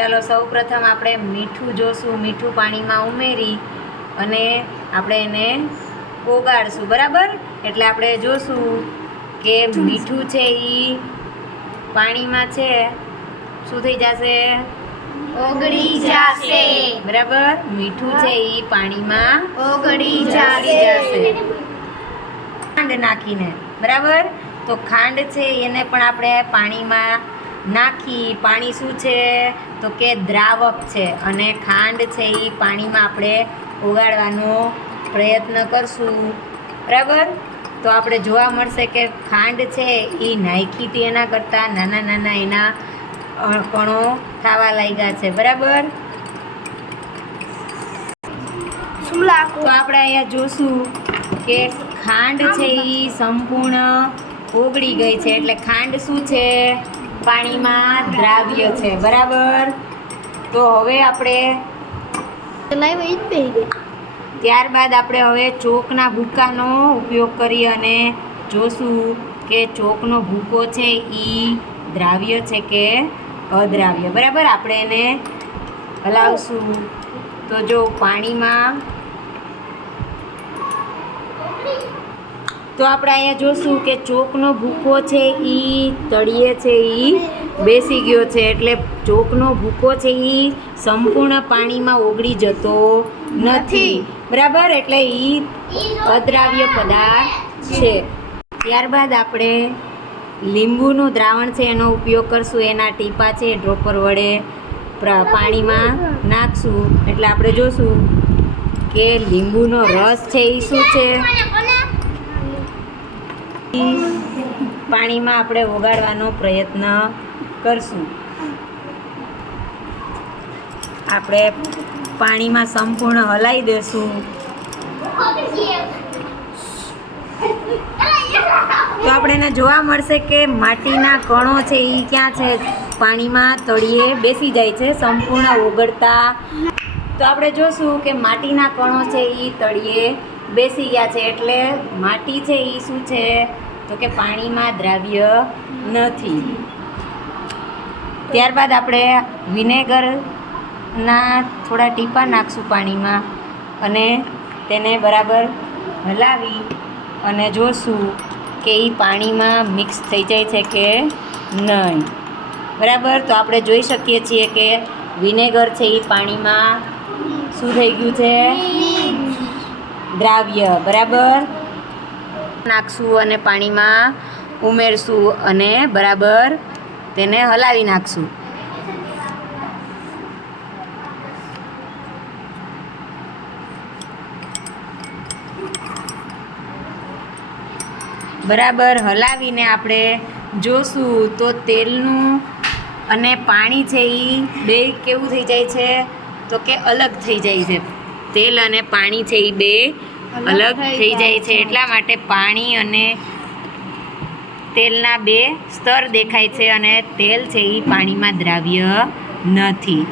ચાલો સૌપ્રથમ આપણે મીઠું જોશું. મીઠું પાણીમાં ઉમેરી અને આપણે એને ઓગાળશું, બરાબર? એટલે આપણે જોશું કે મીઠું છે એ પાણીમાં છે શું થઈ જશે? ઓગળી જશે. બરાબર, મીઠું છે એ પાણીમાં ઓગળી જશે. ખાંડ નાખીને, બરાબર? તો ખાંડ છે એને પણ આપણે પાણીમાં નાખી. પાણી શું છે તો કે દ્રાવક છે અને ખાંડ છે એ પાણીમાં આપણે ઓગાળવાનો પ્રયત્ન કરશું, બરાબર? તો આપણે જોવા મળશે કે ખાંડ છે એ નાખી હતી એના કરતાં નાના નાના એના કણો થવા લાગ્યા છે, બરાબર? તો આપણે અહીંયા જોશું કે ખાંડ છે એ સંપૂર્ણ ઓગળી ગઈ છે. એટલે ખાંડ શું છે? પાણીમાં દ્રાવ્ય છે, બરાબર? તો હવે આપણે ત્યારબાદ આપણે હવે ચોકના ભૂકાનો ઉપયોગ કરી અને જોશું કે ચોકનો ભૂકો છે એ દ્રાવ્ય છે કે અદ્રાવ્ય, બરાબર? આપણે એને હલાવશું. તો જો પાણીમાં તો આપણે અહીંયા જોશું કે ચોકનો ભૂકો છે એ તળિયે છે એ બેસી ગયો છે. એટલે ચોકનો ભૂકો છે એ સંપૂર્ણ પાણીમાં ઓગળી જતો નથી, બરાબર? એટલે એ અદ્રાવ્ય પદાર્થ છે. ત્યારબાદ આપણે લીંબુનું દ્રાવણ છે એનો ઉપયોગ કરશું. એના ટીપા છે ડ્રોપર વડે પાણીમાં નાખશું. એટલે આપણે જોશું કે લીંબુનો રસ છે એ શું છે? પાણીમાં આપણે ઓગાળવાનો પ્રયત્ન કરશું. આપણે પાણીમાં સંપૂર્ણ હલાવી દેશું. તો આપણે એને જોવા મળશે કે માટીના કણો છે એ ક્યાં છે? પાણીમાં તળિયે બેસી જાય છે સંપૂર્ણ ઓગળતા. તો આપણે જોશું કે માટીના કણો છે એ તળિયે બેસી ગયા છે. એટલે માટી છે એ શું છે તો કે પાણીમાં દ્રાવ્ય નથી. ત્યારબાદ આપણે વિનેગરના થોડા ટીપા નાખશું પાણીમાં અને તેને બરાબર હલાવી અને જોશું કે એ પાણીમાં મિક્સ થઈ જાય છે કે નહીં, બરાબર? તો આપણે જોઈ શકીએ છીએ કે વિનેગર છે એ પાણીમાં શું થઈ ગયું છે? દ્રાવ્ય, બરાબર? નાખશું અને પાણીમાં ઉમેરશું અને બરાબર તેને હલાવી નાખશું. બરાબર હલાવીને આપણે જોશું તો તેલનું અને પાણી છે એ બે કેવું થઈ જાય છે તો કે અલગ થઈ જાય છે. તેલ અને પાણી છે એ બે અલગ થઈ જાય છે. એટલા માટે પાણી અને તેલના બે સ્તર દેખાય છે અને તેલ છે એ પાણીમાં દ્રાવ્ય નથી.